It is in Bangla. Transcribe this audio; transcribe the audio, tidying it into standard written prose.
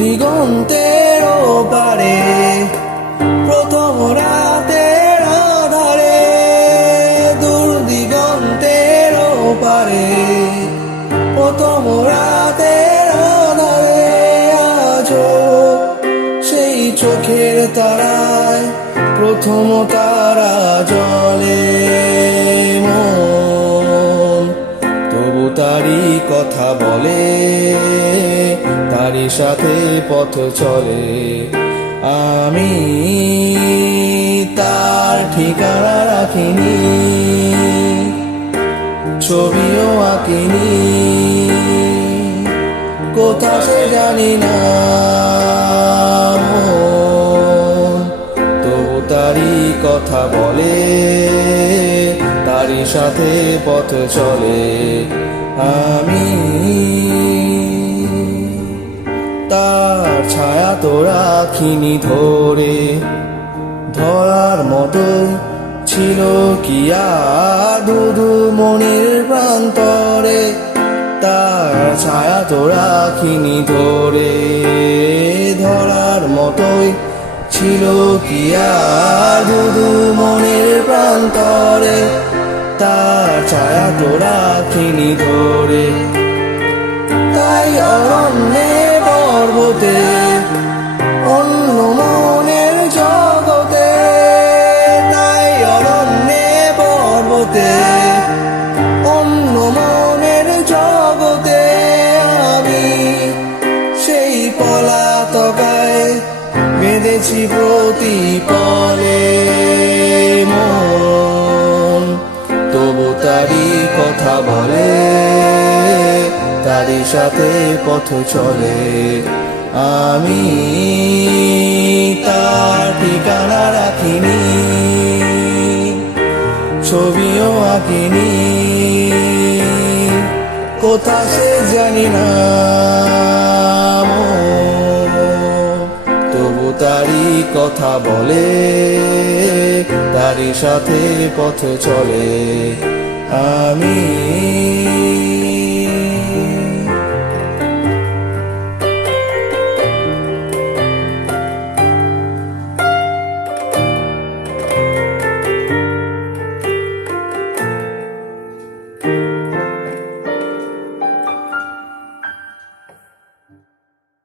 দিগন্তের ওপারে প্রথম রাতের আধারে, দূর দিগন্তের ওপারে প্রথম রাতের আধারে, আজও সেই চোখের তারায় প্রথম তারা জ্বলে মন, তবু তারই কথা বলে, তারই সাথে পথ চলে। আমি তার ঠিকানা রাখিনি, ছবিও আঁকিনি, কোথা সে জানি না মন, তবু তারই কথা বলে, তারই সাথে পথ চলে। আমি তার ছায়া তো রাখিনি ধরে, ধরার মতো ছিল কি আর ধুধু মনের প্রান্তরে, তার ছায়া তো রাখিনি ধরে, ধরার মতোই ছিল কি আর ধুধু মনের প্রান্তরে, তার ছায়া তো রাখিনি ধরে। তাই অরণ্যে পর্বতে অন্য মনের জগতে, তাই অরণ্যে পর্বতে অন্য মনের জগতে, আমি সেই পলাতকায় বেঁধেছি প্রতিপলে মন, তবু তারই কথা বলে, তারই সাথে পথ চলে। আমি তার ঠিকানা রাখিনি, ছবিও আঁকিনি, কোথা সে জানি না মন, তবু তারই কথা বলে, তারই সাথে পথ চলে। আমি